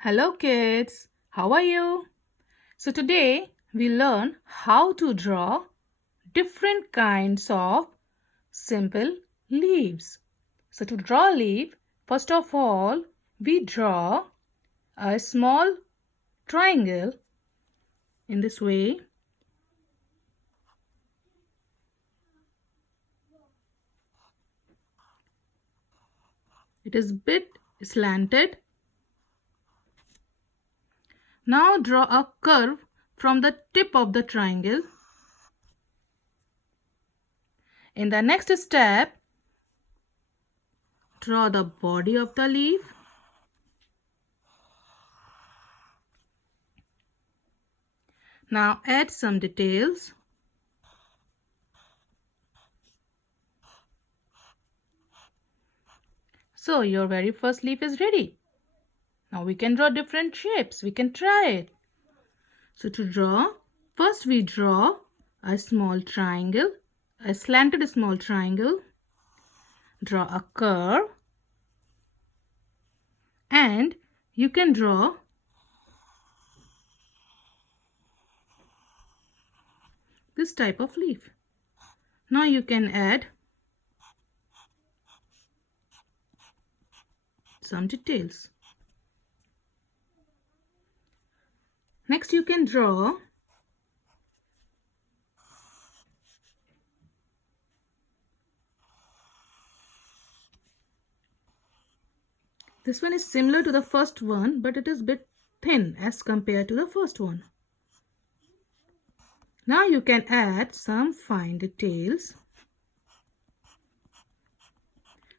Hello kids, how are you? So today we learn how to draw different kinds of simple leaves. So to draw a leaf, first of all we draw a small triangle in this way. It is bit slanted. Now draw a curve from the tip of the triangle. In the next step, draw the body of the leaf. Now add some details. So your very first leaf is ready. Now we can draw different shapes. We can try it. So to draw, first we draw a small triangle, a slanted small triangle. Draw a curve. And you can draw this type of leaf. Now you can add some details. Next you can draw this one is similar to the first one, but it is a bit thin as compared to the first one. Now you can add some fine details.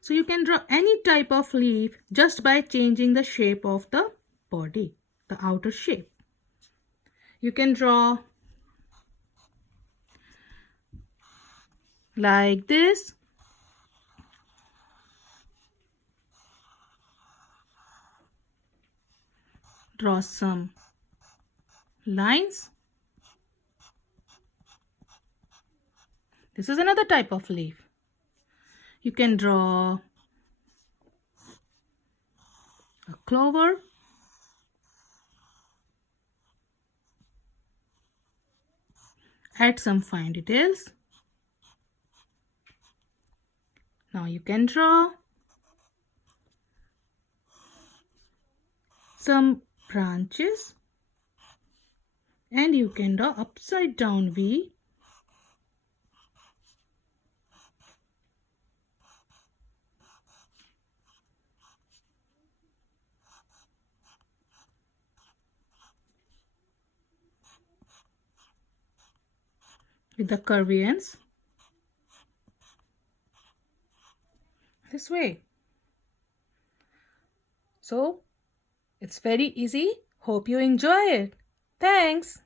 So you can draw any type of leaf just by changing the shape of the body, the outer shape. You can draw like this. Draw some lines. This is another type of leaf. You can draw a clover. Add some fine details. Now you can draw some branches and you can draw upside down V. With the curvy ends this way. So it's very easy. Hope you enjoy it. Thanks.